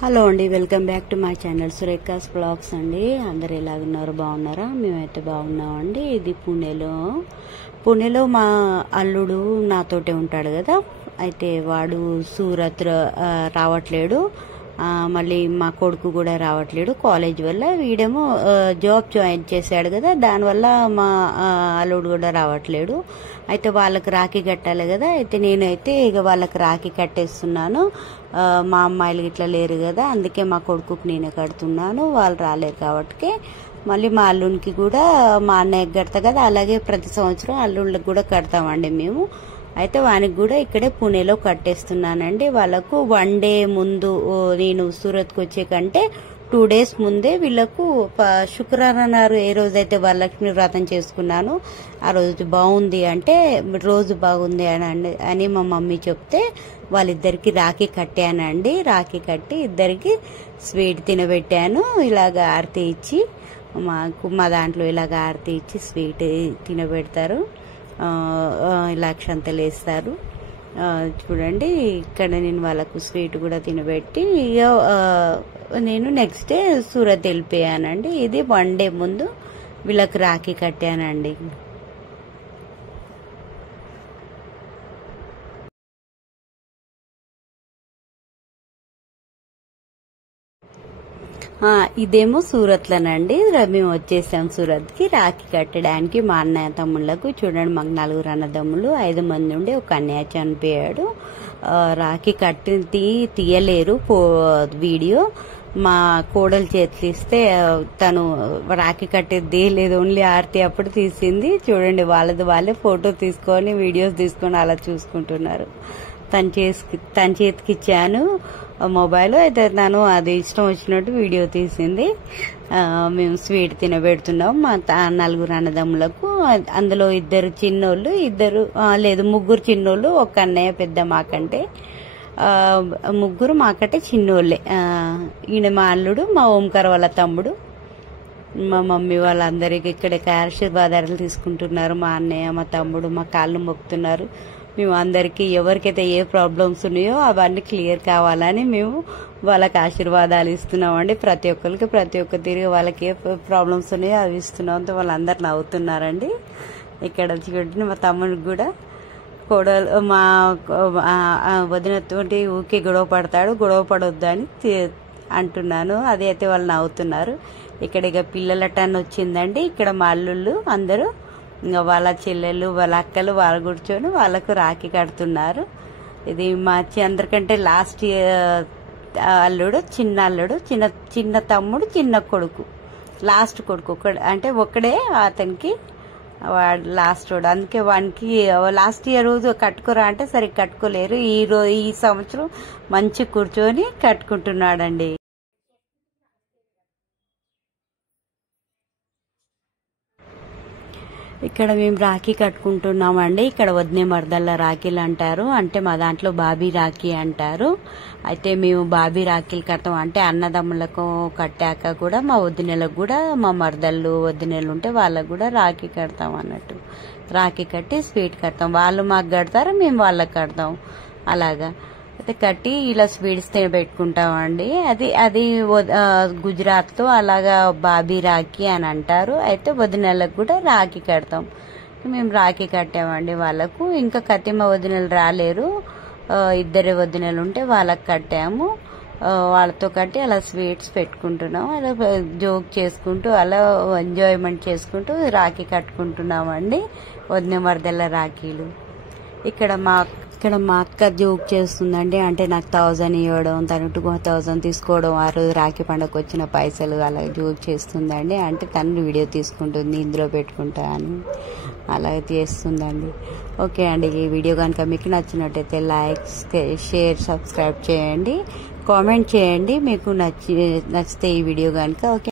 Hello అండి, welcome back to my channel Surekha's blogs అండి. అందరు ఎలాగున్నారు, బాగున్నారా? మేమైతే బాగున్నామండి. ఇది పుణేలో మా అల్లుడు నాతోటే ఉంటాడు కదా, అయితే వాడు సూరత్ రావట్లేడు. మళ్ళీ మా కొడుకు కూడా రావట్లేడు కాలేజ్ వల్ల. వీడేమో జాబ్ జాయిన్ చేశాడు కదా, దానివల్ల మా అల్లుడు కూడా రావట్లేడు. అయితే వాళ్ళకి రాఖీ కట్టాలి కదా, అయితే నేనైతే ఇక వాళ్ళకి రాఖీ కట్టేస్తున్నాను. మా అమ్మాయిలు ఇట్లా లేరు కదా, అందుకే మా కొడుకుకి నేనే కడుతున్నాను. వాళ్ళు రాలేరు కాబట్టి మళ్ళీ మా అల్లునికి కూడా మా అన్నయ్యకి కడతా కదా, అలాగే ప్రతి సంవత్సరం అల్లుళ్ళకి కూడా కడతామండి మేము. అయితే వానికి కూడా ఇక్కడే పుణేలో కట్టేస్తున్నానండి. వాళ్ళకు 1 డే ముందు, నేను సూరత్కి వచ్చే కంటే 2 days ముందే వీళ్ళకు శుక్రవారం నాడు ఏ రోజైతే వరలక్ష్మి వ్రతం చేసుకున్నాను ఆ రోజు బాగుంది అంటే, రోజు బాగుంది అని మా మమ్మీ చెప్తే వాళ్ళిద్దరికి రాఖీ కట్టానండి. రాఖీ కట్టి ఇద్దరికి స్వీట్ తినబెట్టాను. ఇలాగ ఆరతి ఇచ్చి, మా దాంట్లో ఇలాగ ఆరతి ఇచ్చి స్వీట్ తినబెడతారు, ఇలా అక్షంతలు వేస్తారు. చూడండి, ఇక్కడ నేను వాళ్ళకు స్వీట్ కూడా తినబెట్టి నేను నెక్స్ట్ డే సూరత్ వెళ్ళిపోయానండి. ఇది 1 day ముందు వీళ్ళకి రాఖీ కట్టానండి. ఇదేమో సూరత్లోనండి. మేము వచ్చేసాం సూరత్కి రాఖీ కట్టడానికి. మా అన్నయ్య తమ్ముళ్లకు చూడండి, మాకు 4 అన్నదమ్ములు, 5 మంది ఉండి ఒక అన్నయ్య చనిపోయాడు. రాఖీ కట్టి తీయలేరు వీడియో. మా కోడలు చేతులు ఇస్తే తను రాఖీ కట్టేది లేదు, ఓన్లీ ఆర్తి అప్పుడు తీసింది. చూడండి, వాళ్ళే ఫోటో తీసుకొని వీడియోస్ తీసుకొని అలా చూసుకుంటున్నారు. తన చేతికి ఇచ్చాను మొబైల్, అయితే తను అది ఇష్టం వచ్చినట్టు వీడియో తీసింది. మేము స్వీట్ తినబెడుతున్నాం మా 4 అన్నదమ్ములకు. అందులో 2 చిన్నోళ్ళు, 3 చిన్నోళ్ళు, ఒక అన్నయ్య పెద్ద మాకంటే. 3 మాకంటే చిన్నోళ్ళే. ఈయన మా అల్లుడు, మా ఓంకార్ వాళ్ళ తమ్ముడు. మా మమ్మీ వాళ్ళందరికీ ఇక్కడ ఆశీర్వాదాలు తీసుకుంటున్నారు. మా అన్నయ్య, మా తమ్ముడు మా కాళ్ళు మొక్కుతున్నారు. మేము అందరికీ ఎవరికైతే ఏ ప్రాబ్లమ్స్ ఉన్నాయో అవన్నీ క్లియర్ కావాలని మేము వాళ్ళకి ఆశీర్వాదాలు ఇస్తున్నామండి. ప్రతి ఒక్క తిరిగి వాళ్ళకి ఏ ప్రాబ్లమ్స్ ఉన్నాయో అవి ఇస్తున్నాం. వాళ్ళందరూ నవ్వుతున్నారండి. ఇక్కడ చూడండి, మా తమ్ముడికి కూడా కోడలు మా వదినతోటి ఊకే గొడవ పడతాడు, గొడవ పడొద్దని అంటున్నాను. అదే అయితే వాళ్ళు నవ్వుతున్నారు. ఇక్కడ ఇక పిల్లల టర్న్ వచ్చిందండి. ఇక్కడ మా అల్లుళ్ళు అందరూ, ఇంకా వాళ్ళ చెల్లెళ్ళు, వాళ్ళ అక్కలు వాళ్ళు కూర్చొని వాళ్ళకు రాఖీ కడుతున్నారు. ఇది మా అందరికంటే లాస్ట్ అల్లుడు, చిన్న తమ్ముడు, చిన్న కొడుకు, లాస్ట్ కొడుకు అంటే ఒక్కడే అతనికి, వాడు లాస్ట్ వాడు. అందుకే వానికి లాస్ట్ ఇయర్ రోజు కట్టుకోరా అంటే సరిగ్గా కట్టుకోలేరు. ఈ సంవత్సరం మంచి కూర్చొని కట్టుకుంటున్నాడండి. ఇక్కడ మేము రాఖీ కట్టుకుంటున్నామండి. ఇక్కడ వదినే మరదళ్ళ రాఖీలు అంటారు, అంటే మా దాంట్లో బాబీ రాఖీ అంటారు. అయితే మేము బాబీ రాఖీలు కడతాం, అంటే అన్నదమ్ములకు కట్టాక కూడా మా వదినలకు కూడా, మా మరదళ్ళు వదినలు ఉంటే వాళ్ళకు కూడా రాఖీ కడతాం అన్నట్టు. రాఖీ కట్టి స్వీట్ కడతాం. వాళ్ళు మాకు కడతారు, మేము వాళ్ళకి కడతాం. అలాగా అయితే కట్టి ఇలా స్వీట్స్ తినబెట్టుకుంటామండి. అది గుజరాత్ లో అలాగా బాబీ రాఖీ అని అంటారు. అయితే వదినలకు కూడా రాఖీ కడతాం. మేము రాఖీ కట్టామండి వాళ్ళకు. ఇంకా కతిమ వదినలు రాలేరు, 2 వదినలు ఉంటే వాళ్ళకి కట్టాము. వాళ్ళతో కట్టి అలా స్వీట్స్ పెట్టుకుంటున్నాం, అలా జోక్ చేసుకుంటూ అలా ఎంజాయ్మెంట్ చేసుకుంటూ రాఖీ కట్టుకుంటున్నామండి. వదిన మరదళ్ళ రాఖీలు. ఇక్కడ మా అక్క జోక్ చేస్తుందండి, అంటే నాకు 1000 ఇవ్వడం, తను 2000 తీసుకోవడం, ఆ రోజు రాఖీ పండుగ వచ్చిన పైసలు అలా జోక్ చేస్తుందండి. అంటే తను వీడియో తీసుకుంటుంది, ఇందులో పెట్టుకుంటా అని అలా చేస్తుందండి. ఓకే అండి, ఈ వీడియో కనుక మీకు నచ్చినట్టయితే లైక్, షేర్, సబ్స్క్రైబ్ చేయండి, కామెంట్ చేయండి మీకు నచ్చితే ఈ వీడియో కనుక. ఓకే.